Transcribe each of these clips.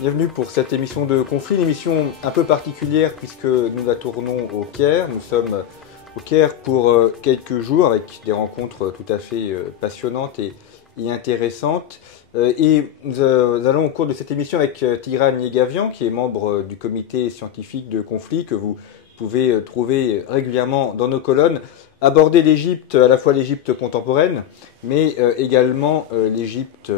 Bienvenue pour cette émission de Conflit, une émission un peu particulière puisque nous la tournons au Caire. Nous sommes au Caire pour quelques jours avec des rencontres tout à fait passionnantes et intéressantes. Et nous allons au cours de cette émission avec Tigran Yegavian, qui est membre du comité scientifique de Conflit, que vous pouvez trouver régulièrement dans nos colonnes, aborder l'Égypte, à la fois l'Égypte contemporaine, mais également l'Égypte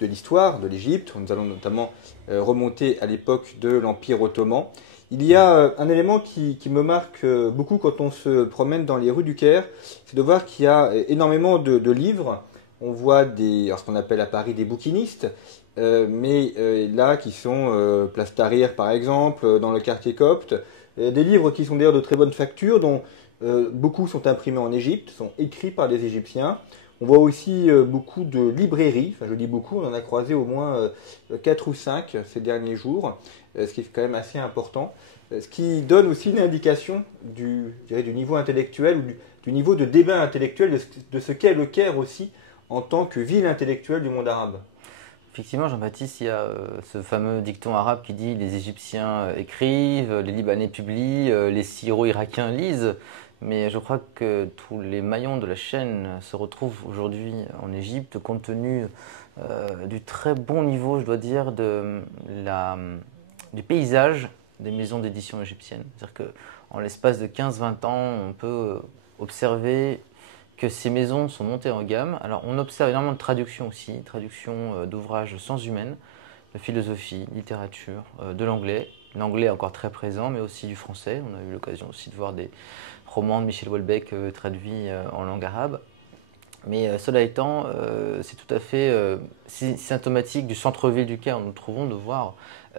de l'histoire de l'Égypte. Nous allons notamment remonter à l'époque de l'Empire ottoman. Il y a un élément qui me marque beaucoup quand on se promène dans les rues du Caire, c'est de voir qu'il y a énormément de livres. On voit ce qu'on appelle à Paris des bouquinistes, mais là qui sont Place Tahrir par exemple, dans le quartier copte, des livres qui sont d'ailleurs de très bonne facture, dont beaucoup sont imprimés en Égypte, sont écrits par des Égyptiens. On voit aussi beaucoup de librairies, enfin je dis beaucoup, on en a croisé au moins 4 ou 5 ces derniers jours, ce qui est quand même assez important, ce qui donne aussi une indication du niveau intellectuel, ou du niveau de débat intellectuel, de ce qu'est le Caire aussi en tant que ville intellectuelle du monde arabe. Effectivement, Jean-Baptiste, il y a ce fameux dicton arabe qui dit les Égyptiens écrivent, les Libanais publient, les Syro-Irakiens lisent. Mais je crois que tous les maillons de la chaîne se retrouvent aujourd'hui en Égypte compte tenu du très bon niveau, je dois dire, du paysage des maisons d'édition égyptiennes. C'est-à-dire qu'en l'espace de 15-20 ans, on peut observer que ces maisons sont montées en gamme. Alors on observe énormément de traductions aussi, traductions d'ouvrages sciences humaines, de philosophie, littérature, de l'anglais. L'anglais est encore très présent, mais aussi du français. On a eu l'occasion aussi de voir des romans de Michel Houellebecq traduits en langue arabe. Mais cela étant, c'est tout à fait symptomatique du centre-ville du Caire où nous nous trouvons de voir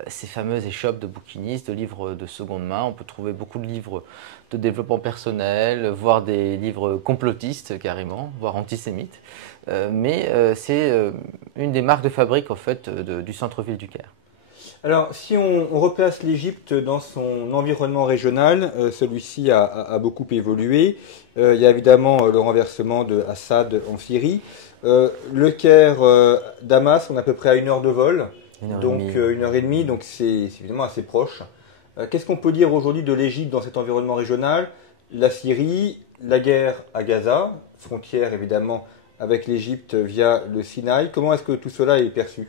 ces fameuses échoppes de bouquinistes, de livres de seconde main. On peut trouver beaucoup de livres de développement personnel, voire des livres complotistes carrément, voire antisémites. Mais c'est une des marques de fabrique en fait, du centre-ville du Caire. Alors, si on replace l'Égypte dans son environnement régional, celui-ci a beaucoup évolué. Il y a évidemment le renversement de Assad en Syrie. Le Caire, Damas, on est à peu près à 1 heure de vol, donc 1 heure et demie, donc c'est évidemment assez proche. Qu'est-ce qu'on peut dire aujourd'hui de l'Égypte dans cet environnement régional? La Syrie, la guerre à Gaza, frontière évidemment avec l'Égypte via le Sinaï. Comment est-ce que tout cela est perçu?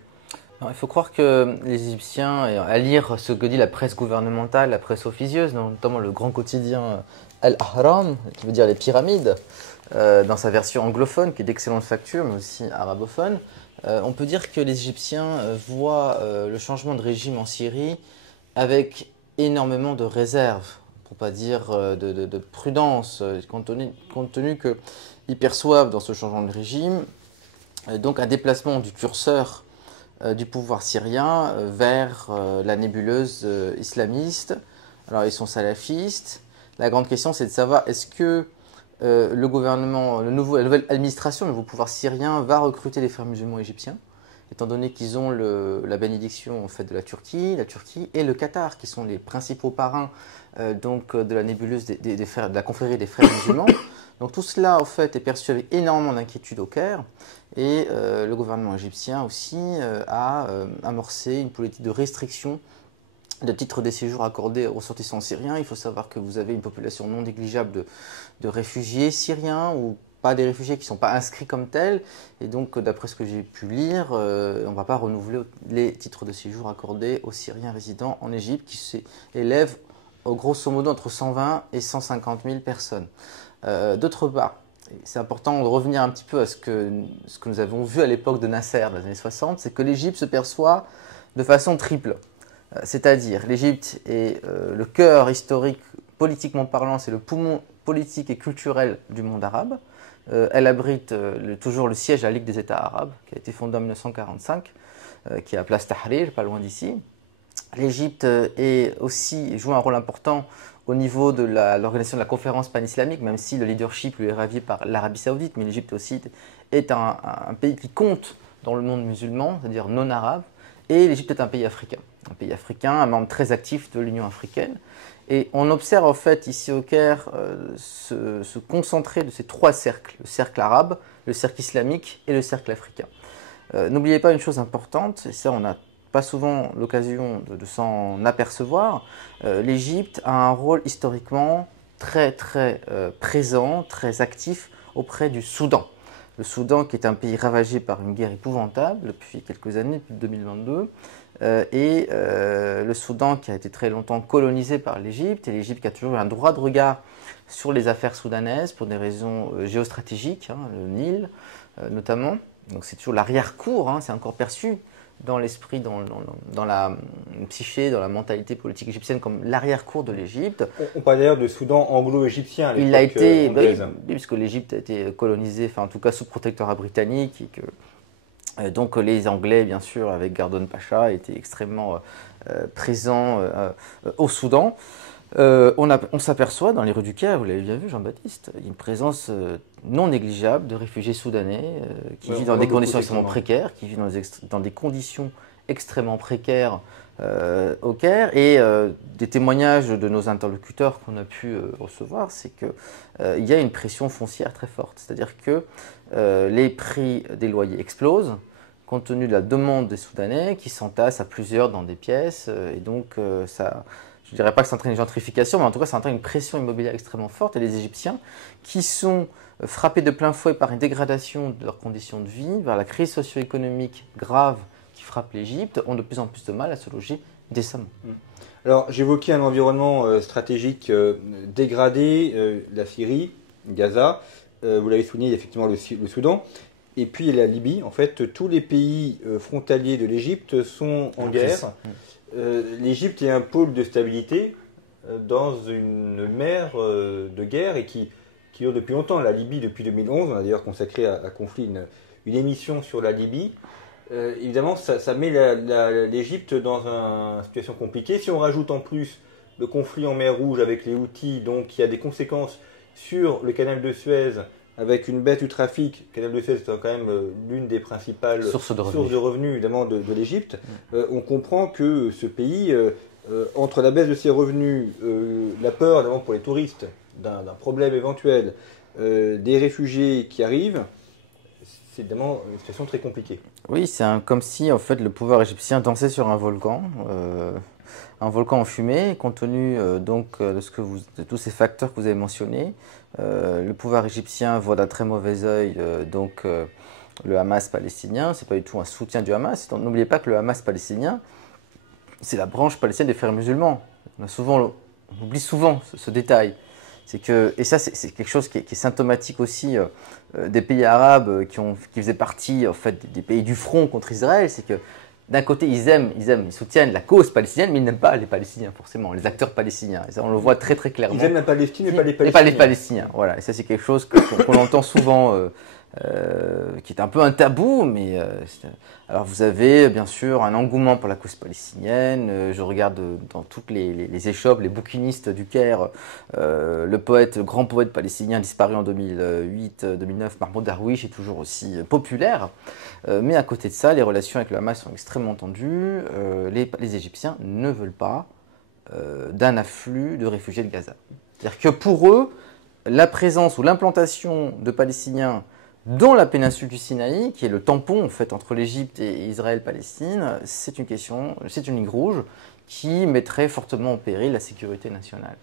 Non, il faut croire que les Égyptiens, à lire ce que dit la presse gouvernementale, la presse officieuse, notamment le grand quotidien Al-Ahram, qui veut dire les pyramides, dans sa version anglophone, qui est d'excellente facture, mais aussi arabophone, on peut dire que les Égyptiens voient le changement de régime en Syrie avec énormément de réserve, pour ne pas dire de prudence, compte tenu qu'ils perçoivent dans ce changement de régime donc un déplacement du curseur du pouvoir syrien vers la nébuleuse islamiste. Alors ils sont salafistes. La grande question c'est de savoir est-ce que le gouvernement, la nouvelle administration, le nouveau pouvoir syrien va recruter les frères musulmans égyptiens, étant donné qu'ils ont la bénédiction en fait, de la Turquie et le Qatar, qui sont les principaux parrains donc, de la nébuleuse de la confrérie des frères musulmans. Donc tout cela en fait, est perçu avec énormément d'inquiétude au Caire. Et le gouvernement égyptien aussi a amorcé une politique de restriction de titres de séjour accordés aux ressortissants syriens. Il faut savoir que vous avez une population non négligeable de réfugiés syriens ou pas des réfugiés qui ne sont pas inscrits comme tels. Et donc, d'après ce que j'ai pu lire, on ne va pas renouveler les titres de séjour accordés aux Syriens résidant en Égypte qui s'élèvent grosso modo entre 120 et 150 000 personnes. D'autre part, c'est important de revenir un petit peu à ce que nous avons vu à l'époque de Nasser, dans les années 60, c'est que l'Égypte se perçoit de façon triple. C'est-à-dire, l'Égypte est le cœur historique, politiquement parlant, c'est le poumon politique et culturel du monde arabe. Elle abrite toujours le siège de la Ligue des États arabes, qui a été fondée en 1945, qui est à Place Tahrir, pas loin d'ici. L'Égypte joue un rôle important au niveau de l'organisation de la conférence pan-islamique, même si le leadership lui est ravi par l'Arabie Saoudite, mais l'Égypte aussi est un pays qui compte dans le monde musulman, c'est-à-dire non arabe, et l'Égypte est un pays africain, un membre très actif de l'Union africaine. Et on observe en fait ici au Caire se concentrer de ces 3 cercles, le cercle arabe, le cercle islamique et le cercle africain. N'oubliez pas une chose importante, et ça on n'a pas souvent l'occasion de s'en apercevoir, l'Égypte a un rôle historiquement très présent, très actif auprès du Soudan. Le Soudan qui est un pays ravagé par une guerre épouvantable depuis quelques années, depuis 2022, le Soudan qui a été très longtemps colonisé par l'Égypte, et l'Égypte qui a toujours eu un droit de regard sur les affaires soudanaises pour des raisons géostratégiques, le Nil notamment. Donc c'est toujours l'arrière-cour, c'est encore perçu dans l'esprit, dans la psyché, dans la mentalité politique égyptienne comme l'arrière-cour de l'Égypte. On parle d'ailleurs de Soudan anglo-égyptien. Il a été, oui, puisque l'Égypte a été colonisée, en tout cas sous protectorat britannique, et que donc les Anglais, bien sûr, avec Gordon Pacha, étaient extrêmement présents au Soudan. On s'aperçoit dans les rues du Caire, vous l'avez bien vu Jean-Baptiste, une présence non négligeable de réfugiés soudanais qui vivent dans des conditions extrêmement précaires, qui vivent dans des conditions extrêmement précaires au Caire. Et des témoignages de nos interlocuteurs qu'on a pu recevoir, c'est qu'il y a une pression foncière très forte. C'est-à-dire que les prix des loyers explosent compte tenu de la demande des Soudanais qui s'entassent à plusieurs dans des pièces. Et donc ça... Je ne dirais pas que ça entraîne une gentrification, mais en tout cas, ça entraîne une pression immobilière extrêmement forte. Et les Égyptiens, qui sont frappés de plein fouet par une dégradation de leurs conditions de vie, vers la crise socio-économique grave qui frappe l'Égypte, ont de plus en plus de mal à se loger décemment. Alors, j'évoquais un environnement stratégique dégradé, la Syrie, Gaza. Vous l'avez souligné, effectivement, le Soudan. Et puis la Libye. En fait, tous les pays frontaliers de l'Égypte sont en guerre. L'Égypte est un pôle de stabilité dans une mer de guerre et qui dure depuis longtemps. La Libye, depuis 2011, on a d'ailleurs consacré à Conflit une émission sur la Libye. Évidemment, ça met l'Égypte dans une situation compliquée. Si on rajoute en plus le conflit en mer Rouge avec les Houthis, donc qui a des conséquences sur le canal de Suez, avec une baisse du trafic, le canal de Suez étant quand même l'une des principales sources de revenus évidemment de l'Égypte, on comprend que ce pays, entre la baisse de ses revenus, la peur évidemment pour les touristes d'un problème éventuel, des réfugiés qui arrivent, c'est évidemment une situation très compliquée. Oui, c'est comme si en fait le pouvoir égyptien dansait sur un volcan en fumée, compte tenu de tous ces facteurs que vous avez mentionnés. Le pouvoir égyptien voit d'un très mauvais œil le Hamas palestinien. C'est pas du tout un soutien du Hamas. N'oubliez pas que le Hamas palestinien, c'est la branche palestinienne des frères musulmans. On oublie souvent ce détail. Et ça, c'est quelque chose qui est symptomatique aussi des pays arabes qui faisaient partie en fait, des pays du front contre Israël. C'est que d'un côté, ils soutiennent la cause palestinienne, mais ils n'aiment pas les Palestiniens, forcément, les acteurs palestiniens. Et ça, on le voit très clairement. Ils aiment la Palestine, mais pas les Palestiniens. Et pas les Palestiniens, voilà. Et ça, c'est quelque chose qu'on entend souvent, qui est un peu un tabou. Mais alors, vous avez bien sûr un engouement pour la cause palestinienne. Je regarde dans toutes les échoppes, les bouquinistes du Caire, le grand poète palestinien disparu en 2008-2009, Mahmoud Darwish, est toujours aussi populaire. Mais à côté de ça, les relations avec le Hamas sont extrêmement tendues. Les Égyptiens ne veulent pas d'un afflux de réfugiés de Gaza. C'est-à-dire que pour eux, la présence ou l'implantation de Palestiniens dans la péninsule du Sinaï, qui est le tampon en fait, entre l'Égypte et Israël-Palestine, c'est une ligne rouge qui mettrait fortement en péril la sécurité nationale.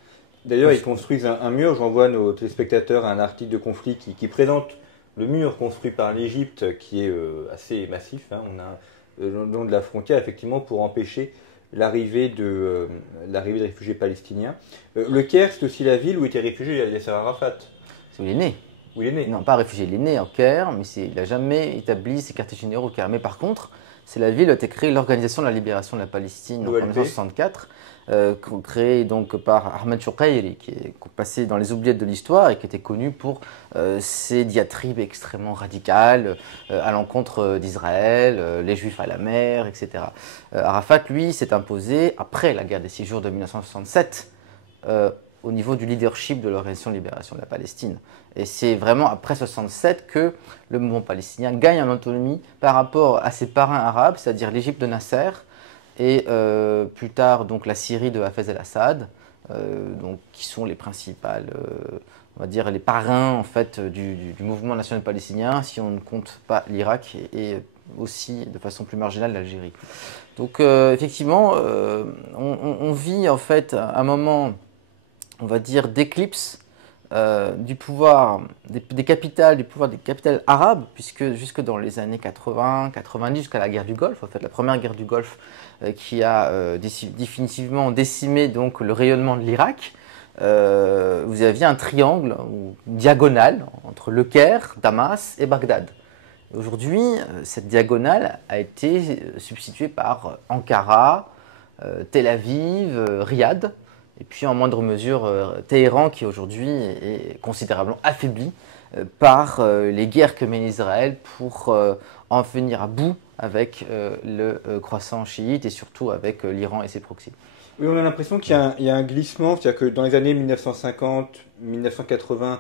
D'ailleurs, ils construisent un mur. J'envoie nos téléspectateurs un article de Conflit qui présente le mur construit par l'Égypte, qui est assez massif. On a le long de la frontière, effectivement, pour empêcher l'arrivée de réfugiés palestiniens. Le Caire, c'est aussi la ville où était réfugié Yasser Arafat. C'est où il est né. Où il est né. Non, pas réfugié, il est né au Caire, mais il n'a jamais établi ses quartiers généraux au Caire. Mais par contre, c'est la ville où a été créée l'Organisation de la Libération de la Palestine en 1964, créée donc par Ahmed Choukairi, qui est passé dans les oubliettes de l'histoire et qui était connu pour ses diatribes extrêmement radicales à l'encontre d'Israël, les Juifs à la mer, etc. Arafat, lui, s'est imposé après la guerre des 6 jours de 1967 au niveau du leadership de l'Organisation de libération de la Palestine. Et c'est vraiment après 1967 que le mouvement palestinien gagne en autonomie par rapport à ses parrains arabes, c'est-à-dire l'Égypte de Nasser et plus tard donc la Syrie de Hafez el-Assad, qui sont les principales, on va dire les parrains en fait du mouvement national palestinien, si on ne compte pas l'Irak et aussi de façon plus marginale l'Algérie. Donc effectivement, on vit en fait un moment, on va dire, d'éclipse du pouvoir des capitales, du pouvoir des capitales arabes, puisque jusque dans les années 80, 90, jusqu'à la guerre du Golfe, en fait, la première guerre du Golfe qui a définitivement décimé donc le rayonnement de l'Irak, vous aviez un triangle ou une diagonale entre Le Caire, Damas et Bagdad. Aujourd'hui, cette diagonale a été substituée par Ankara, Tel Aviv, Riyad, et puis en moindre mesure Téhéran qui aujourd'hui est considérablement affaibli par les guerres que mène Israël pour en venir à bout avec le croissant chiite et surtout avec l'Iran et ses proxys. Oui, on a l'impression qu'il y a un glissement, c'est-à-dire que dans les années 1950, 1980,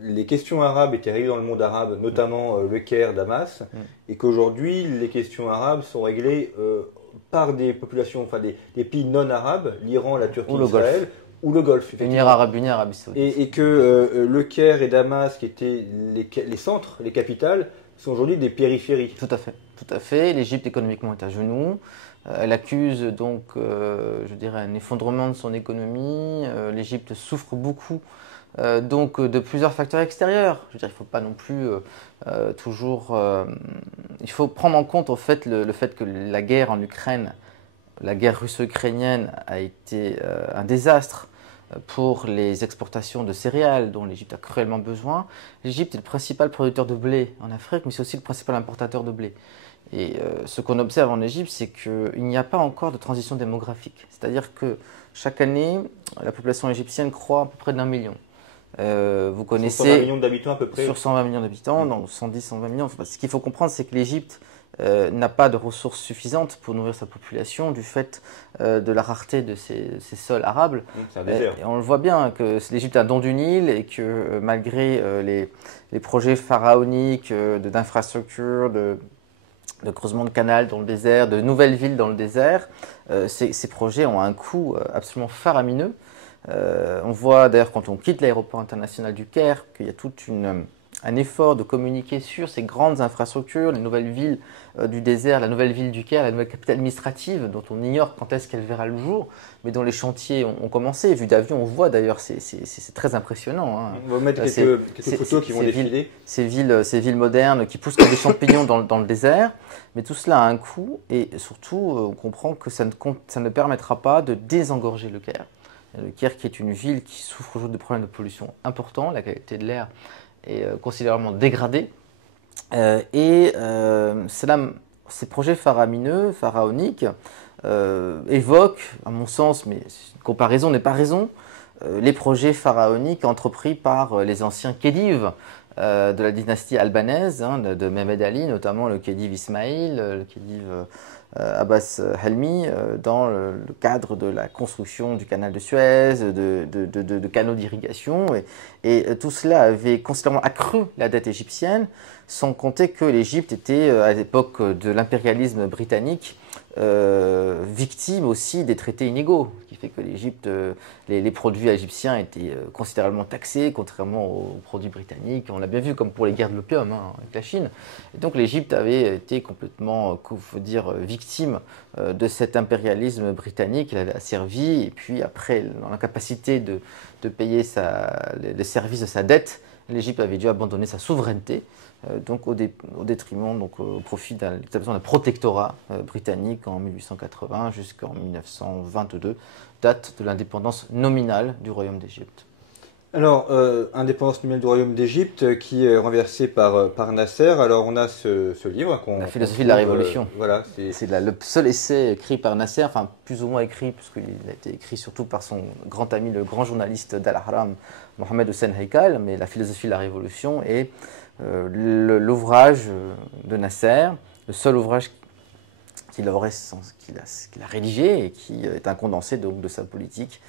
les questions arabes étaient réglées dans le monde arabe, notamment Le Caire, Damas, et qu'aujourd'hui, les questions arabes sont réglées par des populations, enfin des pays non arabes, l'Iran, la Turquie, Israël, ou le Golfe. Unis Arabie Saoudite. Et que Le Caire et Damas, qui étaient les centres, les capitales, sont aujourd'hui des périphéries. Tout à fait. L'Égypte économiquement est à genoux. Elle accuse donc, je dirais, un effondrement de son économie. L'Égypte souffre beaucoup donc de plusieurs facteurs extérieurs. Je veux dire, il ne faut pas non plus toujours. Il faut prendre en compte au fait, le fait que la guerre en Ukraine, la guerre russo-ukrainienne, a été un désastre pour les exportations de céréales dont l'Égypte a cruellement besoin. L'Égypte est le principal producteur de blé en Afrique, mais c'est aussi le principal importateur de blé. Et ce qu'on observe en Égypte, c'est qu'il n'y a pas encore de transition démographique. C'est-à-dire que chaque année, la population égyptienne croît à peu près d'1 million. Vous connaissez, sur 120 millions d'habitants à peu près. Sur 120 millions d'habitants, donc 110, 120 millions. Enfin, ce qu'il faut comprendre, c'est que l'Égypte n'a pas de ressources suffisantes pour nourrir sa population du fait de la rareté de ses sols arables. C'est un désert. Et on le voit bien que l'Égypte a un don du Nil et que malgré les projets pharaoniques d'infrastructures, de creusement de canal dans le désert, de nouvelles villes dans le désert, ces projets ont un coût absolument faramineux. On voit d'ailleurs quand on quitte l'aéroport international du Caire qu'il y a tout un effort de communiquer sur ces grandes infrastructures, les nouvelles villes du désert, la nouvelle ville du Caire, la nouvelle capitale administrative dont on ignore quand est-ce qu'elle verra le jour, mais dont les chantiers ont commencé. Vu d'avion, on voit d'ailleurs, c'est très impressionnant. Hein. On va mettre quelques photos qui vont défiler. Ces villes modernes qui poussent comme des champignons dans le désert, mais tout cela a un coût et surtout on comprend que ça ne permettra pas de désengorger le Caire. Le Caire qui est une ville qui souffre aujourd'hui de problèmes de pollution importants, la qualité de l'air est considérablement dégradée. Ces projets faramineux, pharaoniques, évoquent, à mon sens, mais une comparaison n'est pas raison, les projets pharaoniques entrepris par les anciens khedives de la dynastie albanaise, de Mehmed Ali, notamment le khedive Ismaïl, le khedive Abbas Helmi, dans le cadre de la construction du canal de Suez, de canaux d'irrigation. Et tout cela avait considérablement accru la dette égyptienne, sans compter que l'Égypte était, à l'époque de l'impérialisme britannique, victime aussi des traités inégaux, ce qui fait que l'Égypte, les produits égyptiens étaient considérablement taxés, contrairement aux produits britanniques. On l'a bien vu comme pour les guerres de l'opium avec la Chine. Et donc l'Égypte avait été complètement, faut dire, victime de cet impérialisme britannique. Elle avait asservi, et puis après, dans l'incapacité de payer les services de sa dette, l'Égypte avait dû abandonner sa souveraineté, donc au détriment, donc au profit d'un protectorat britannique en 1880 jusqu'en 1922, date de l'indépendance nominale du Royaume d'Égypte. Alors, indépendance nominale du Royaume d'Égypte qui est renversée par Nasser. Alors, on a ce livre La philosophie de la Révolution. Voilà, c'est le seul essai écrit par Nasser, enfin plus ou moins écrit, puisqu'il a été écrit surtout par son grand ami, le grand journaliste d'Al-Ahram, Mohamed Hussein Haikal, mais la philosophie de la Révolution est l'ouvrage de Nasser, le seul ouvrage qu'il a rédigé et qui est un condensé donc, de sa politique.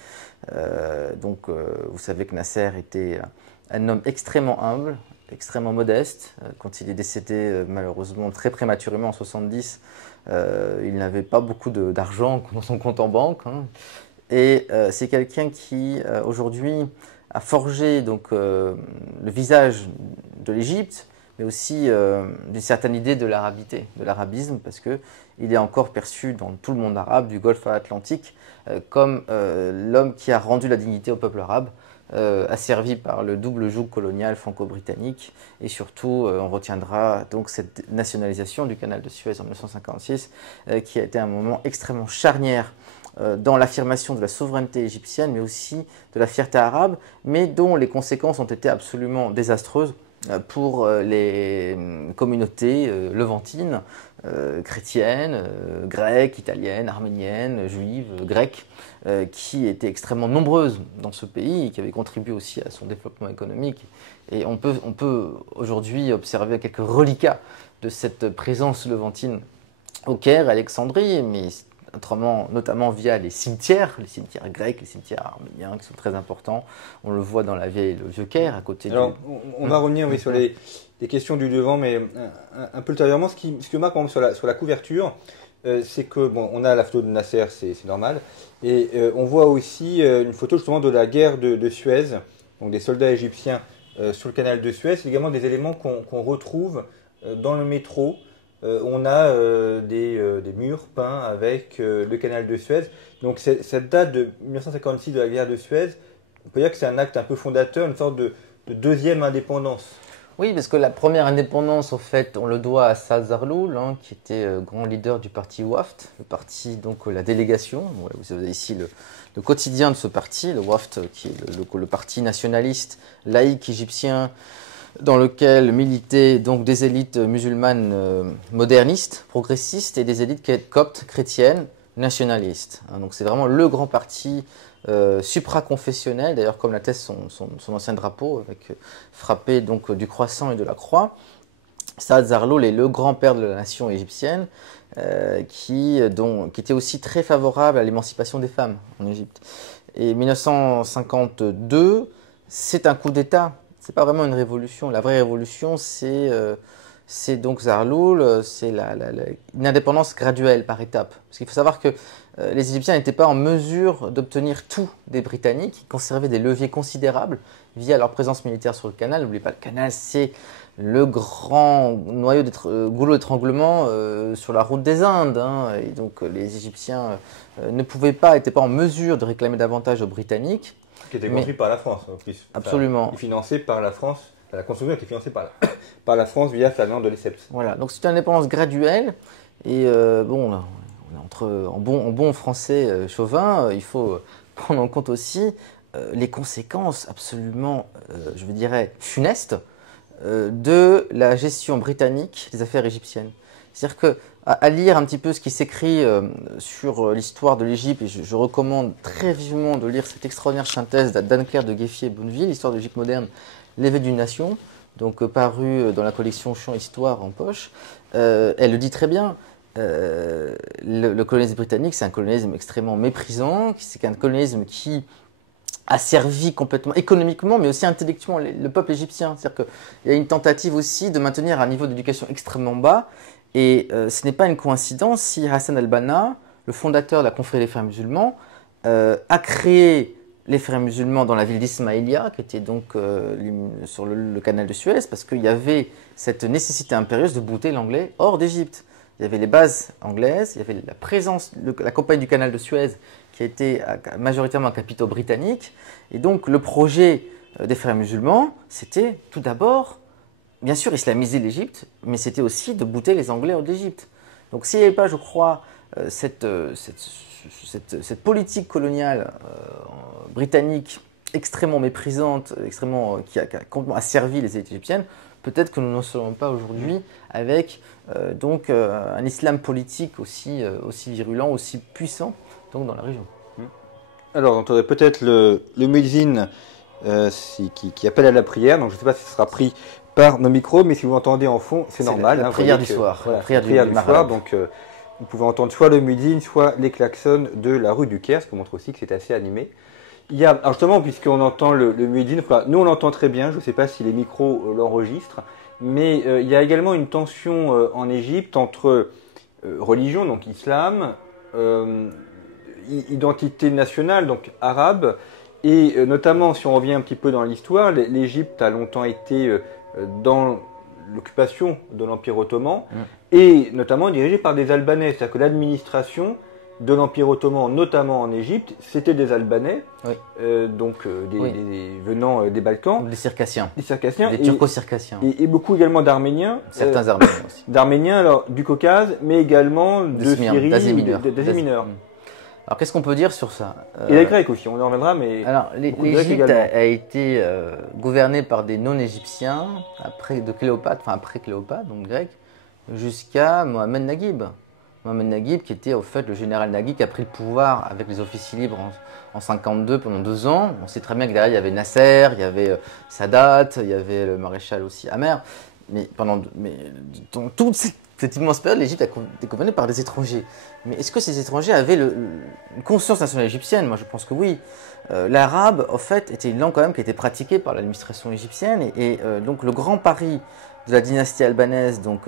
Vous savez que Nasser était un homme extrêmement humble, extrêmement modeste. Quand il est décédé malheureusement très prématurément en 70, il n'avait pas beaucoup d'argent dans son compte en banque. Et c'est quelqu'un qui aujourd'hui a forgé donc, le visage de l'Égypte, mais aussi d'une certaine idée de l'arabité, de l'arabisme, parce qu'il est encore perçu dans tout le monde arabe, du Golfe Atlantique, comme l'homme qui a rendu la dignité au peuple arabe, asservi par le double joug colonial franco-britannique, et surtout on retiendra donc cette nationalisation du canal de Suez en 1956, qui a été un moment extrêmement charnière dans l'affirmation de la souveraineté égyptienne, mais aussi de la fierté arabe, mais dont les conséquences ont été absolument désastreuses pour les communautés levantines, chrétiennes, grecques, italiennes, arméniennes, juives, grecques, qui étaient extrêmement nombreuses dans ce pays et qui avaient contribué aussi à son développement économique. Et on peut aujourd'hui observer quelques reliquats de cette présence levantine au Caire, à Alexandrie, mais autrement, notamment via les cimetières grecs, les cimetières arméniens qui sont très importants. On le voit dans le vieux Caire, à côté Alors, on va revenir sur les questions du Levant, mais un peu ultérieurement. Ce que marque, par exemple, sur la couverture, c'est que, bon, on a la photo de Nasser, c'est normal, et on voit aussi une photo justement de la guerre de Suez, donc des soldats égyptiens sur le canal de Suez. C'est également des éléments qu'on retrouve dans le métro. On a des murs peints avec le canal de Suez. Donc cette date de 1956 de la guerre de Suez, on peut dire que c'est un acte un peu fondateur, une sorte de deuxième indépendance. Oui, parce que la première indépendance, en fait, on le doit à Saad Zarloul, qui était grand leader du parti WAFT, le parti, donc la délégation. Vous avez ici le quotidien de ce parti, le WAFT, qui est le parti nationaliste laïque égyptien, dans lequel militaient donc des élites musulmanes modernistes, progressistes, et des élites coptes, chrétiennes, nationalistes. Donc c'est vraiment le grand parti supraconfessionnel, d'ailleurs comme l'atteste son ancien drapeau, avec frappé donc du croissant et de la croix. Saad Zarloul est le grand-père de la nation égyptienne, qui était aussi très favorable à l'émancipation des femmes en Égypte. Et 1952, c'est un coup d'État. C'est pas vraiment une révolution. La vraie révolution, c'est donc Zarloul, c'est une indépendance graduelle par étapes. Parce qu'il faut savoir que les Égyptiens n'étaient pas en mesure d'obtenir tout des Britanniques. Ils conservaient des leviers considérables via leur présence militaire sur le canal. N'oubliez pas, le canal, c'est le grand noyau goulot d'étranglement sur la route des Indes. Et donc les Égyptiens n'étaient pas en mesure de réclamer davantage aux Britanniques. Qui était construit par la France, en plus. Absolument. Enfin, financé par la France. La construction était financée par la France via Fernand de Lesseps. Voilà, donc c'est une indépendance graduelle. Et bon, en bon français chauvin, il faut prendre en compte aussi les conséquences absolument, je dirais, funestes de la gestion britannique des affaires égyptiennes. C'est-à-dire qu'à lire un petit peu ce qui s'écrit sur l'histoire de l'Égypte, et je recommande très vivement de lire cette extraordinaire synthèse d'Anne-Claire de Gueffier et Bonneville, l'histoire de l'Égypte moderne, l'éveil d'une nation, donc paru dans la collection Champ Histoire en poche. Elle le dit très bien. Le colonialisme britannique, c'est un colonialisme extrêmement méprisant, c'est un colonialisme qui a servi complètement économiquement, mais aussi intellectuellement le peuple égyptien. C'est-à-dire qu'il y a une tentative aussi de maintenir un niveau d'éducation extrêmement bas. Et ce n'est pas une coïncidence si Hassan al-Banna, le fondateur de la confrérie des frères musulmans, a créé les frères musulmans dans la ville d'Ismaïlia, qui était donc sur le canal de Suez, parce qu'il y avait cette nécessité impérieuse de bouter l'anglais hors d'Égypte. Il y avait les bases anglaises, il y avait la présence, la compagnie du canal de Suez, qui était majoritairement un capitaux britannique. Et donc le projet des frères musulmans, c'était tout d'abord, bien sûr, islamiser l'Égypte, mais c'était aussi de bouter les Anglais hors d'Égypte. Donc s'il n'y avait pas, je crois, cette politique coloniale britannique extrêmement méprisante, qui a complètement asservi les élites égyptiennes, peut-être que nous n'en serions pas aujourd'hui avec donc un islam politique aussi virulent, aussi puissant donc dans la région. Alors, on entendrait peut-être le muezzin qui appelle à la prière, donc je ne sais pas si ce sera pris par nos micros, mais si vous entendez en fond, c'est normal. La prière du soir. Voilà, la prière du soir, donc vous pouvez entendre soit le muezzin, soit les klaxons de la rue du Caire, ce qui montre aussi que c'est assez animé. Il y a, alors justement, puisqu'on entend le muezzin, nous on l'entend très bien, je ne sais pas si les micros l'enregistrent, mais il y a également une tension en Égypte entre religion, donc islam, identité nationale, donc arabe, et notamment si on revient un petit peu dans l'histoire, l'Égypte a longtemps été dans l'occupation de l'Empire ottoman, et notamment dirigée par des Albanais. C'est-à-dire que l'administration de l'Empire ottoman, notamment en Égypte, c'était des Albanais, Oui. venant des Balkans, Des Circassiens. des Circassiens, Des Turco-Circassiens. et beaucoup également d'Arméniens. Certains Arméniens aussi. D'Arméniens alors, du Caucase, mais également de Smyrne, Syrie, d'Asie mineure. d'Asie mineure. Alors qu'est-ce qu'on peut dire sur ça? Et les Grecs aussi, on en reviendra, mais Alors beaucoup de Grecs l'Égypte également. a été gouvernée par des non-égyptiens après Cléopâtre, donc grec, jusqu'à Mohamed Naguib. Mohamed Naguib, qui était au fait le général Naguib, qui a pris le pouvoir avec les officiers libres en 52 pendant 2 ans. On sait très bien que derrière il y avait Nasser, il y avait Sadat, il y avait le maréchal aussi Amer. Mais dans toute cette immense période, l'Égypte a été gouvernée par des étrangers. Mais est-ce que ces étrangers avaient une conscience nationale égyptienne? Moi, je pense que oui. L'arabe, en fait, était une langue quand même qui était pratiquée par l'administration égyptienne. Donc, le grand pari de la dynastie albanaise, donc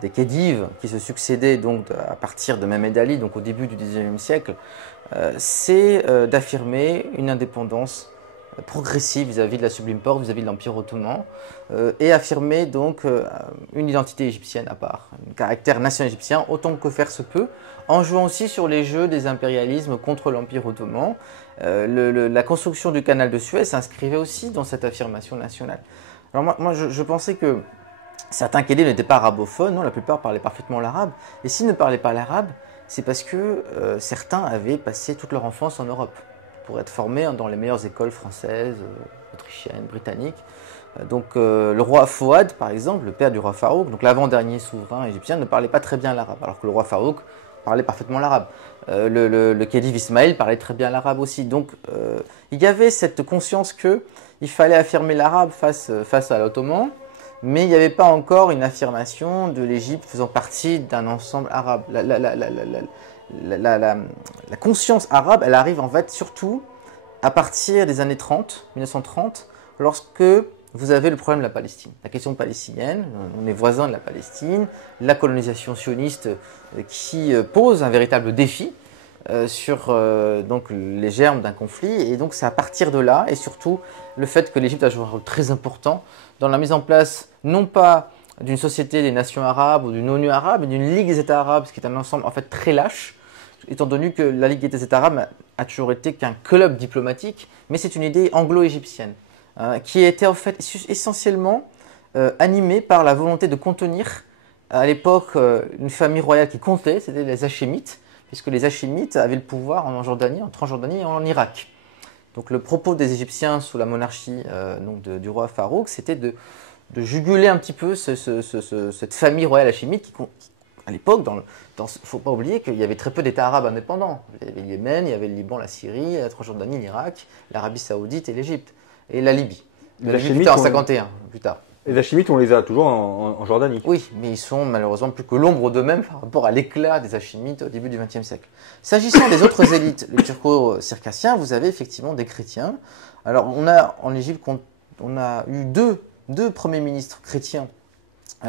des Khedives, qui se succédaient donc à partir de Mehmed Ali, donc au début du XIXe siècle, c'est d'affirmer une indépendance progressive vis-à-vis de la Sublime Porte, vis-à-vis de l'Empire ottoman, et affirmer donc une identité égyptienne à part, un caractère national égyptien autant que faire se peut, en jouant aussi sur les jeux des impérialismes contre l'Empire ottoman. La construction du canal de Suez s'inscrivait aussi dans cette affirmation nationale. Alors moi je pensais que certains Khedives n'étaient pas arabophones, non, la plupart parlaient parfaitement l'arabe, et s'ils ne parlaient pas l'arabe, c'est parce que certains avaient passé toute leur enfance en Europe pour être formés dans les meilleures écoles françaises, autrichiennes, britanniques. Donc le roi Fouad, par exemple, le père du roi Farouk, donc l'avant-dernier souverain égyptien, ne parlait pas très bien l'arabe, alors que le roi Farouk parlait parfaitement l'arabe. Le Khedive Ismaël parlait très bien l'arabe aussi. Donc il y avait cette conscience qu'il fallait affirmer l'arabe face à l'ottoman, mais il n'y avait pas encore une affirmation de l'Égypte faisant partie d'un ensemble arabe. La conscience arabe, elle arrive en fait surtout à partir des années 1930, lorsque vous avez le problème de la Palestine. La question palestinienne, on est voisins de la Palestine, la colonisation sioniste qui pose un véritable défi sur donc les germes d'un conflit, et donc c'est à partir de là, et surtout le fait que l'Égypte a joué un rôle très important dans la mise en place, non pas d'une société des nations arabes ou d'une ONU arabe, mais d'une Ligue des États arabes, ce qui est un ensemble en fait très lâche, étant donné que la Ligue des États arabes a toujours été qu'un club diplomatique, mais c'est une idée anglo-égyptienne, qui était en fait essentiellement animée par la volonté de contenir, à l'époque, une famille royale qui comptait, c'était les Hachémites, puisque les Hachémites avaient le pouvoir en Jordanie, en Transjordanie et en Irak. Donc le propos des Égyptiens sous la monarchie du roi Farouk, c'était de juguler un petit peu cette famille royale hachémite qui à l'époque, il ne faut pas oublier qu'il y avait très peu d'États arabes indépendants. Il y avait le Yémen, il y avait le Liban, la Syrie, la Transjordanie, l'Irak, l'Arabie Saoudite et l'Égypte. Et la Libye. La Libye plus tard, en 51, plus tard. Les Hachimites, on les a toujours en Jordanie. Oui, mais ils sont malheureusement plus que l'ombre d'eux-mêmes par rapport à l'éclat des Hachimites au début du XXe siècle. S'agissant des autres élites, les turco-circassiens, vous avez effectivement des chrétiens. Alors, en Égypte, on a eu deux premiers ministres chrétiens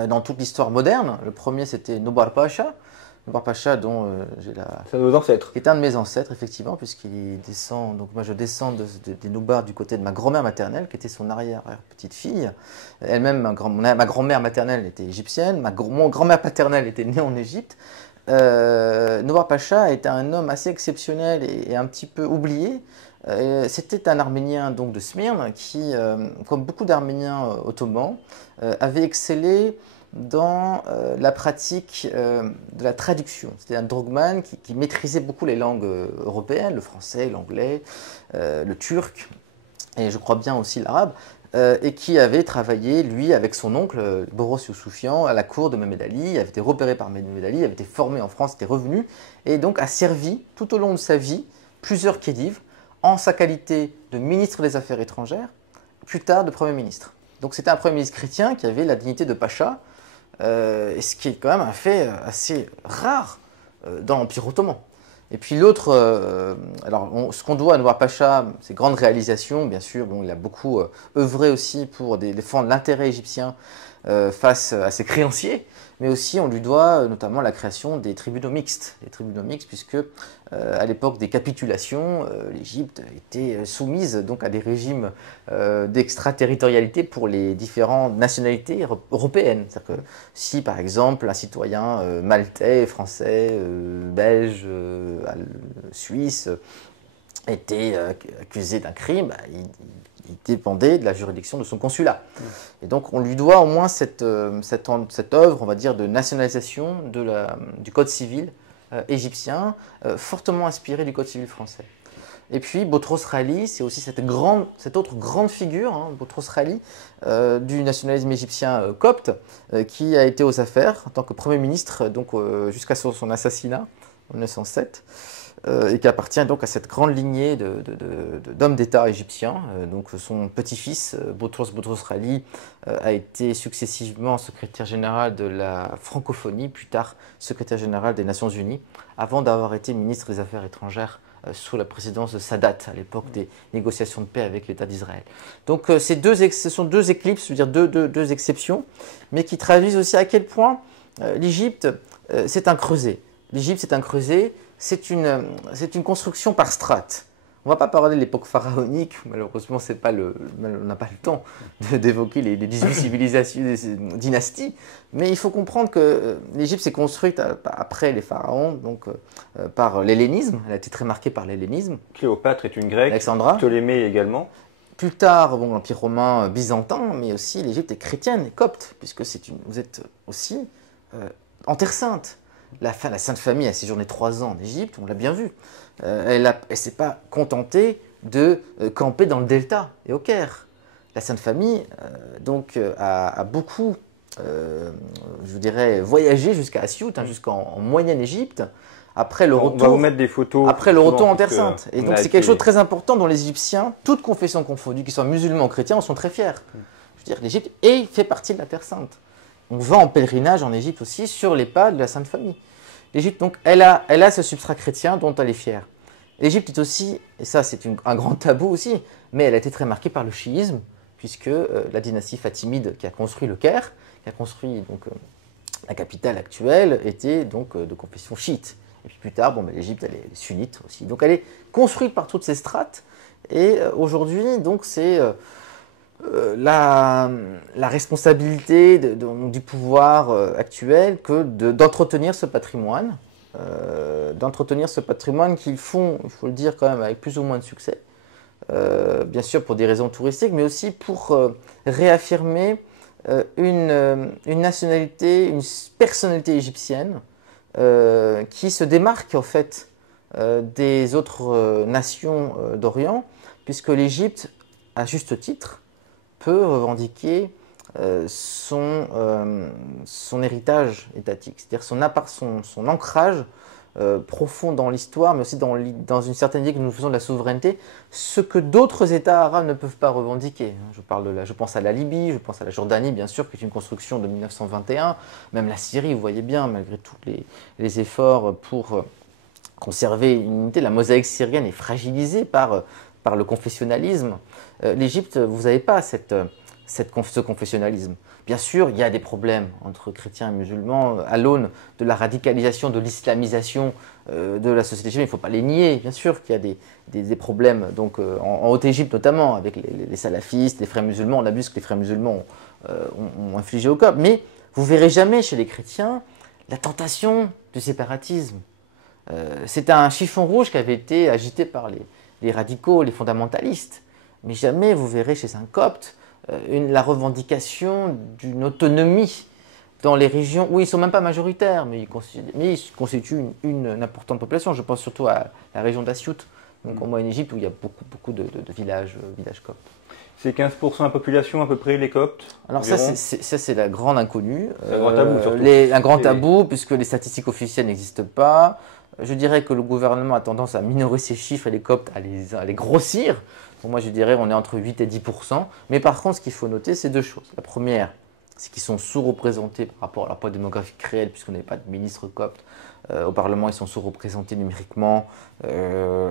dans toute l'histoire moderne. Le premier, c'était Noubar Pacha. Noubar Pacha, dont c'est nos ancêtres. Qui est un de mes ancêtres, effectivement, puisqu'il descend. Donc, moi, je descends des Noubars du côté de ma grand-mère maternelle, qui était son arrière-petite-fille. Elle-même, ma grand-mère maternelle était égyptienne. Mon grand-mère paternelle était née en Égypte. Noubar Pacha était un homme assez exceptionnel et un petit peu oublié. C'était un Arménien donc de Smyrne qui, comme beaucoup d'Arméniens ottomans, avait excellé dans la pratique de la traduction. C'était un drogman qui maîtrisait beaucoup les langues européennes, le français, l'anglais, le turc, et je crois bien aussi l'arabe, et qui avait travaillé, lui, avec son oncle, Boros Youssoufian, à la cour de Mehmed Ali, avait été repéré par Mehmed Ali, avait été formé en France, était revenu, et donc a servi tout au long de sa vie plusieurs khedives, en sa qualité de ministre des Affaires étrangères, plus tard de Premier ministre. Donc c'était un Premier ministre chrétien qui avait la dignité de pacha, et ce qui est quand même un fait assez rare dans l'Empire ottoman. Et puis l'autre, ce qu'on doit à Noubar Pacha, ses grandes réalisations, bien sûr, il a beaucoup œuvré aussi pour défendre l'intérêt égyptien face à ses créanciers, mais aussi on lui doit notamment la création des tribunaux mixtes. Les tribunaux mixtes puisque à l'époque des capitulations, l'Égypte était soumise donc à des régimes d'extraterritorialité pour les différentes nationalités européennes. C'est-à-dire que si par exemple un citoyen maltais, français, belge, suisse était accusé d'un crime, il dépendait de la juridiction de son consulat. Et donc on lui doit au moins cette œuvre, on va dire, de nationalisation du code civil égyptien, fortement inspiré du code civil français. Et puis Boutros Ghali, c'est aussi cette autre grande figure, Boutros Ghali, du nationalisme égyptien copte, qui a été aux affaires en tant que Premier ministre jusqu'à son assassinat en 1907. Et qui appartient donc à cette grande lignée d'hommes d'État égyptiens. Donc son petit-fils, Boutros Ghali, a été successivement secrétaire général de la francophonie, plus tard secrétaire général des Nations Unies, avant d'avoir été ministre des Affaires étrangères sous la présidence de Sadat, à l'époque des négociations de paix avec l'État d'Israël. Donc ce sont deux éclipses, je veux dire deux exceptions, mais qui traduisent aussi à quel point l'Égypte, c'est un creuset. L'Égypte, c'est un creuset. C'est une construction par strates. On ne va pas parler de l'époque pharaonique, malheureusement on n'a pas le temps d'évoquer les 18 civilisations, dynasties, mais il faut comprendre que l'Égypte s'est construite après les pharaons, donc par l'hellénisme, elle a été très marquée par l'hellénisme. Cléopâtre est une grecque, Alexandra. Ptolémée également. Plus tard, l'Empire romain byzantin, mais aussi l'Égypte est chrétienne et copte, puisque vous êtes aussi en Terre Sainte. La Sainte Famille a séjourné 3 ans en Égypte, on l'a bien vu. Elle ne s'est pas contentée de camper dans le delta et au Caire. La Sainte Famille a beaucoup, je dirais, voyagé jusqu'à Assiout, jusqu'en moyenne Égypte. Après le retour, on va vous mettre des photos. Après le retour en Terre Sainte. Et donc c'est quelque chose de très important dont les Égyptiens, toutes confessions confondues, qu'ils soient musulmans ou chrétiens, en sont très fiers. Je veux dire, l'Égypte fait partie de la Terre Sainte. On va en pèlerinage en Égypte aussi sur les pas de la Sainte Famille. L'Égypte, donc, elle a ce substrat chrétien dont elle est fière. L'Égypte est aussi, et ça c'est un grand tabou aussi, mais elle a été très marquée par le chiisme, puisque la dynastie fatimide qui a construit le Caire, qui a construit la capitale actuelle, était donc de confession chiite. Et puis plus tard, l'Égypte elle est sunnite aussi. Donc elle est construite par toutes ces strates, et aujourd'hui, donc c'est la responsabilité du pouvoir actuel que d'entretenir ce patrimoine, qu'ils font, il faut le dire quand même, avec plus ou moins de succès, bien sûr pour des raisons touristiques, mais aussi pour réaffirmer une nationalité, une personnalité égyptienne qui se démarque en fait des autres nations d'Orient, puisque l'Égypte, à juste titre, peut revendiquer son héritage étatique, c'est-à-dire son ancrage profond dans l'histoire, mais aussi dans une certaine idée que nous faisons de la souveraineté, ce que d'autres États arabes ne peuvent pas revendiquer. Je pense à la Libye, je pense à la Jordanie, bien sûr, qui est une construction de 1921, même la Syrie, vous voyez bien, malgré tous les efforts pour conserver une unité, la mosaïque syrienne est fragilisée par le confessionnalisme. L'Égypte, vous n'avez pas ce confessionnalisme. Bien sûr, il y a des problèmes entre chrétiens et musulmans à l'aune de la radicalisation, de l'islamisation de la société égyptienne. Il ne faut pas les nier. Bien sûr qu'il y a des problèmes, donc, en Haute-Égypte notamment, avec les salafistes, les frères musulmans. On a vu ce que les frères musulmans ont infligé au Coptes. Mais vous ne verrez jamais chez les chrétiens la tentation du séparatisme. C'est un chiffon rouge qui avait été agité par les radicaux, les fondamentalistes. Mais jamais vous verrez chez un copte la revendication d'une autonomie dans les régions où ils ne sont même pas majoritaires, mais ils constituent une importante population. Je pense surtout à la région d'Assiout, donc en Moyenne-Égypte, où il y a beaucoup de villages coptes. C'est 15% de la population à peu près, les Coptes? Alors ça, c'est la grande inconnue. C'est un grand tabou, surtout. Un grand tabou, puisque les statistiques officielles n'existent pas. Je dirais que le gouvernement a tendance à minorer ces chiffres et les Coptes à les grossir. Pour moi, je dirais on est entre 8 et 10%. Mais par contre, ce qu'il faut noter, c'est deux choses. La première, c'est qu'ils sont sous-représentés par rapport à leur poids démographique réel, puisqu'on n'avait pas de ministre copte. Au Parlement, ils sont sous-représentés numériquement,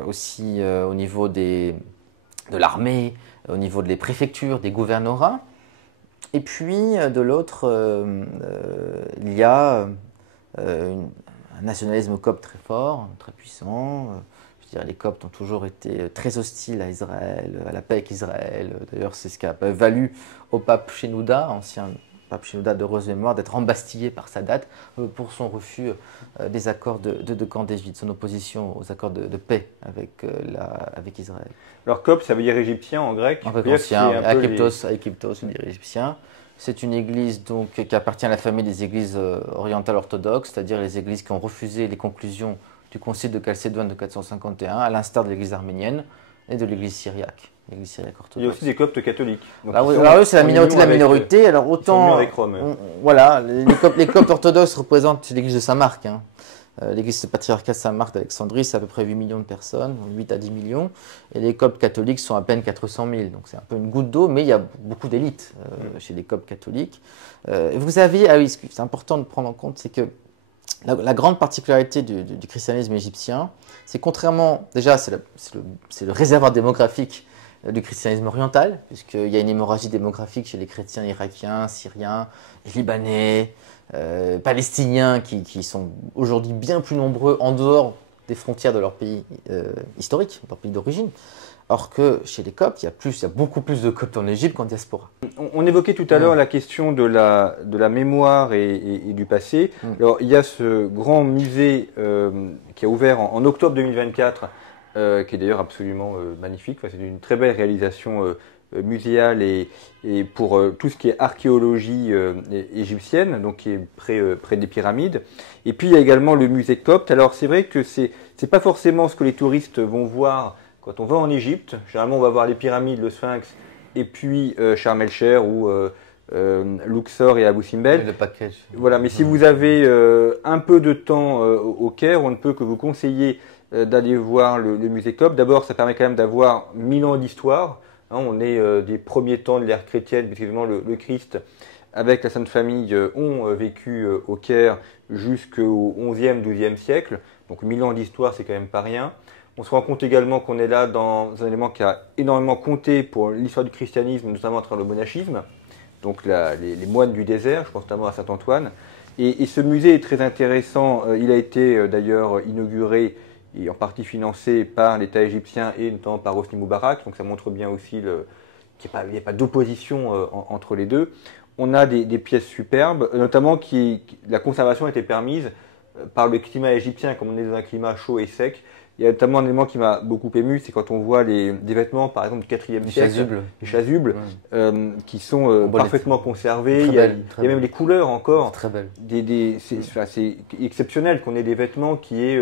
aussi au niveau de l'armée, au niveau des préfectures, des gouvernorats. Et puis, de l'autre, il y a un nationalisme copte très fort, très puissant. Je veux dire, les Coptes ont toujours été très hostiles à Israël, à la paix avec Israël. D'ailleurs, c'est ce qui a valu au pape Shenouda, ancien pape Shenouda d'heureuse mémoire, d'être embastillé par Sadat pour son refus des accords de Camp David, son opposition aux accords de paix avec Israël. Alors Copte, ça veut dire égyptien en grec. En grec ancien, Akyptos veut dire égyptien. C'est une église donc, qui appartient à la famille des églises orientales orthodoxes, c'est-à-dire les églises qui ont refusé les conclusions du concile de Chalcédoine de 451, à l'instar de l'église arménienne et de l'église syriaque. L'église syriaque orthodoxe. Il y a aussi des Coptes catholiques. Alors eux, c'est la minorité de la minorité. Alors autant, avec Rome. Voilà, les Coptes orthodoxes représentent l'église de Saint-Marc. Hein. L'église patriarcale Saint-Marc d'Alexandrie, c'est à peu près 8 millions de personnes, 8 à 10 millions. Et les Coptes catholiques sont à peine 400 000. Donc c'est un peu une goutte d'eau, mais il y a beaucoup d'élites chez les Coptes catholiques. Vous avez, ah oui, c'est important de prendre en compte, c'est que la grande particularité du christianisme égyptien, c'est contrairement, déjà c'est le réservoir démographique du christianisme oriental, puisqu'il y a une hémorragie démographique chez les chrétiens irakiens, syriens, libanais, palestiniens, qui sont aujourd'hui bien plus nombreux en dehors des frontières de leur pays historique, leur pays d'origine. Or que chez les Coptes, il y a beaucoup plus de Coptes en Égypte qu'en diaspora. On évoquait tout à l'heure la question de la mémoire et du passé. Alors, il y a ce grand musée qui a ouvert en octobre 2024, qui est d'ailleurs absolument magnifique. Enfin, c'est une très belle réalisation muséale et pour tout ce qui est archéologie égyptienne, donc qui est près des pyramides. Et puis, il y a également le musée copte. Alors, c'est vrai que c'est pas forcément ce que les touristes vont voir quand on va en Égypte. Généralement, on va voir les pyramides, le Sphinx, et puis Sharm el-Sheikh ou Luxor et Abu Simbel. Le package. Voilà, mais si vous avez un peu de temps au Caire, on ne peut que vous conseiller d'aller voir le musée copte. D'abord, ça permet quand même d'avoir 1000 ans d'histoire. Hein, on est des premiers temps de l'ère chrétienne, puisqu'évidemment le Christ, avec la Sainte Famille, ont vécu au Caire jusqu'au 11e, 12e siècle. Donc 1000 ans d'histoire, c'est quand même pas rien. On se rend compte également qu'on est là dans un élément qui a énormément compté pour l'histoire du christianisme, notamment à travers le monachisme, donc les moines du désert, je pense notamment à Saint-Antoine. Et ce musée est très intéressant. Il a été d'ailleurs inauguré et en partie financé par l'État égyptien et notamment par Hosni Moubarak, donc ça montre bien aussi qu'il n'y a pas d'opposition entre les deux. On a des pièces superbes, notamment la conservation a été permise par le climat égyptien, comme on est dans un climat chaud et sec. Il y a notamment un élément qui m'a beaucoup ému, c'est quand on voit des vêtements, par exemple, du 4e siècle, les chasubles, qui sont parfaitement conservés. Il y a même les couleurs encore. Très belle. C'est exceptionnel qu'on ait des vêtements qui aient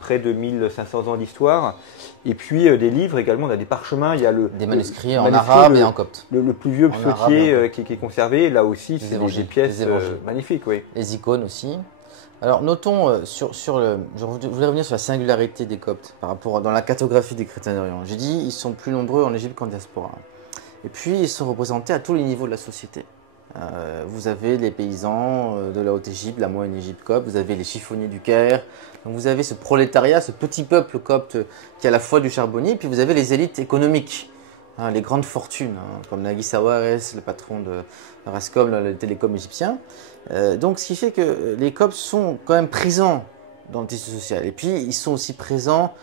près de 1500 ans d'histoire. Et puis des livres également, on a des parchemins. Il y a des manuscrits en arabe et en copte. Le plus vieux psautier qui est conservé. Là aussi, c'est des pièces magnifiques. Oui. Les icônes aussi. Alors notons je voulais revenir sur la singularité des Coptes par rapport dans la cartographie des chrétiens d'Orient. J'ai dit ils sont plus nombreux en Égypte qu'en diaspora. Et puis ils sont représentés à tous les niveaux de la société. Vous avez les paysans de la Haute-Égypte, la moyenne Égypte copte, vous avez les chiffonniers du Caire, donc vous avez ce prolétariat, ce petit peuple copte qui a la foi du charbonnier, puis vous avez les élites économiques. Les grandes fortunes, comme Nagui Sawiris, le patron de Rascom, le télécom égyptien. Donc, ce qui fait que les Coptes sont quand même présents dans le tissu social. Et puis, ils sont aussi présents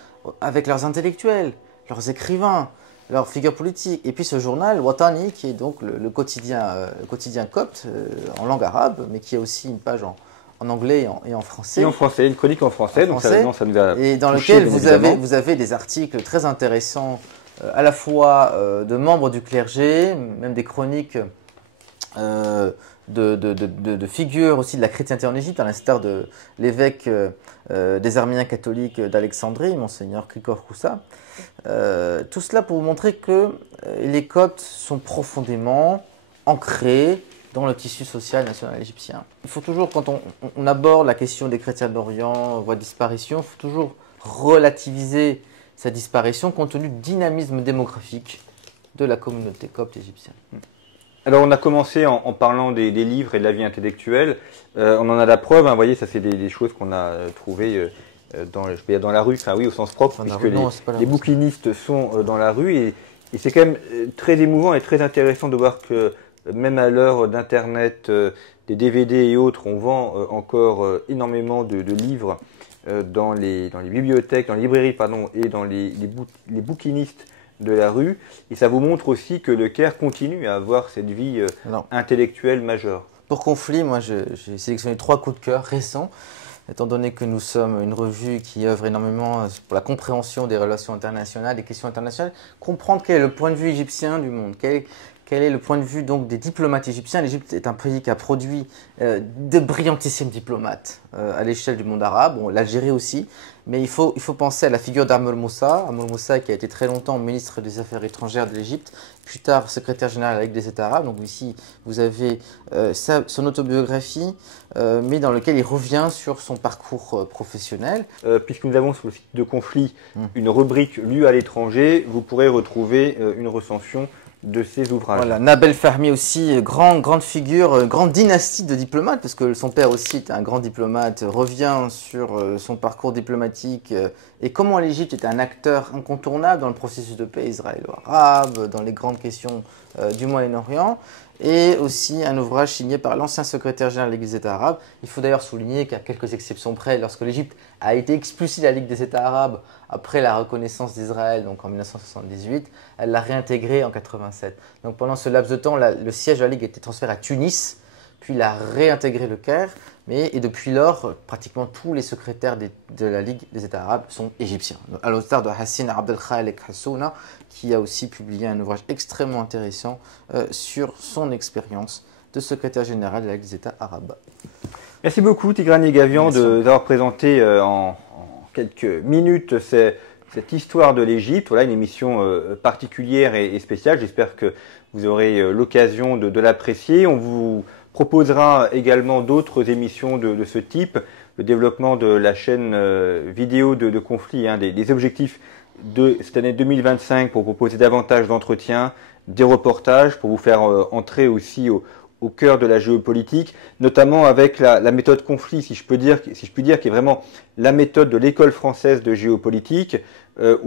avec leurs intellectuels, leurs écrivains, leurs figures politiques. Et puis, ce journal, Watani, qui est donc le quotidien copte en langue arabe, mais qui a aussi une page en anglais et en français. Et en français, une chronique en français. Donc ça nous a et dans lequel vous avez des articles très intéressants à la fois de membres du clergé, même des chroniques de figures aussi de la chrétienté en Égypte, à l'instar de l'évêque des Arméniens catholiques d'Alexandrie, Monseigneur Krikor Koussa. Tout cela pour vous montrer que les Coptes sont profondément ancrés dans le tissu social national égyptien. Il faut toujours, quand on aborde la question des chrétiens d'Orient, voie de disparition, il faut toujours relativiser sa disparition compte tenu du dynamisme démographique de la communauté copte égyptienne. Alors on a commencé en parlant des livres et de la vie intellectuelle. On en a la preuve, vous voyez, ça c'est des choses qu'on a trouvées dans la rue, enfin oui au sens propre, puisque les bouquinistes sont dans la rue et c'est quand même très émouvant et très intéressant de voir que même à l'heure d'Internet, des DVD et autres, on vend encore énormément de livres dans les bibliothèques, dans les librairies, pardon, et dans les bouquinistes de la rue. Et ça vous montre aussi que le Caire continue à avoir cette vie intellectuelle majeure. Pour Conflit, moi j'ai sélectionné 3 coups de cœur récents, étant donné que nous sommes une revue qui œuvre énormément pour la compréhension des relations internationales, des questions internationales, comprendre quel est le point de vue égyptien du monde, quel est le point de vue donc des diplomates égyptiens. L'Égypte est un pays qui a produit de brillantissimes diplomates à l'échelle du monde arabe, bon, l'Algérie aussi, mais il faut penser à la figure d'Amr Moussa. Amr Moussa qui a été très longtemps ministre des Affaires étrangères de l'Égypte, plus tard secrétaire général de la Ligue des États arabes. Donc ici, vous avez son autobiographie, mais dans lequel il revient sur son parcours professionnel. Puisque nous avons sur le site de Conflit une rubrique lue à l'étranger, vous pourrez retrouver une recension de ses ouvrages. Voilà, Nabil Fahmy aussi, grande figure, grande dynastie de diplomates, parce que son père aussi était un grand diplomate, revient sur son parcours diplomatique et comment l'Égypte est un acteur incontournable dans le processus de paix israélo-arabe, dans les grandes questions du Moyen-Orient, et aussi un ouvrage signé par l'ancien secrétaire général de la Ligue des États arabes. Il faut d'ailleurs souligner qu'à quelques exceptions près, lorsque l'Égypte a été expulsée de la Ligue des États arabes après la reconnaissance d'Israël, donc en 1978, elle l'a réintégrée en 1987. Donc pendant ce laps de temps, le siège de la Ligue a été transféré à Tunis, puis il a réintégré le Caire, et depuis lors, pratiquement tous les secrétaires de la Ligue des États arabes sont égyptiens. À l'instar de Hassin Abdelkhalik Hassouna, qui a aussi publié un ouvrage extrêmement intéressant sur son expérience de secrétaire général de la Ligue des États arabes. Merci beaucoup Tigrani Gavian d'avoir présenté en quelques minutes cette histoire de l'Égypte. Voilà une émission particulière et spéciale. J'espère que vous aurez l'occasion de l'apprécier. On vous proposera également d'autres émissions de ce type. Le développement de la chaîne vidéo de Conflit, des objectifs de cette année 2025 pour proposer davantage d'entretiens, des reportages, pour vous faire entrer aussi au cœur de la géopolitique, notamment avec la méthode Conflit, si je puis dire, qui est vraiment la méthode de l'école française de géopolitique,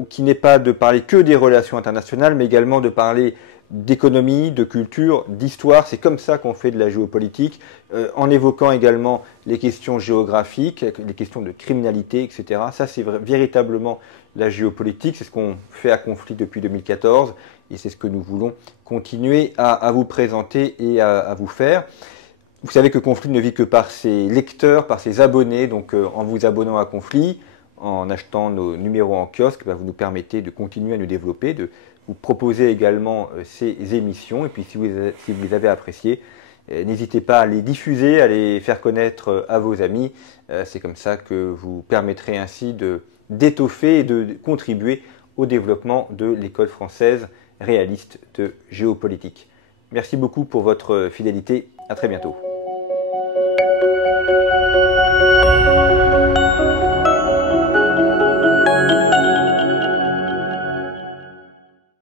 qui n'est pas de parler que des relations internationales, mais également de parler d'économie, de culture, d'histoire. C'est comme ça qu'on fait de la géopolitique, en évoquant également les questions géographiques, les questions de criminalité, etc. Ça, c'est véritablement la géopolitique. C'est ce qu'on fait à Conflit depuis 2014 et c'est ce que nous voulons continuer à vous présenter et à vous faire. Vous savez que Conflit ne vit que par ses lecteurs, par ses abonnés. Donc en vous abonnant à Conflit, en achetant nos numéros en kiosque, vous nous permettez de continuer à nous développer, de vous proposer également ces émissions. Et puis si vous les avez appréciées, n'hésitez pas à les diffuser, à les faire connaître à vos amis. C'est comme ça que vous permettrez ainsi d'étoffer et de contribuer au développement de l'école française réaliste de géopolitique. Merci beaucoup pour votre fidélité. À très bientôt.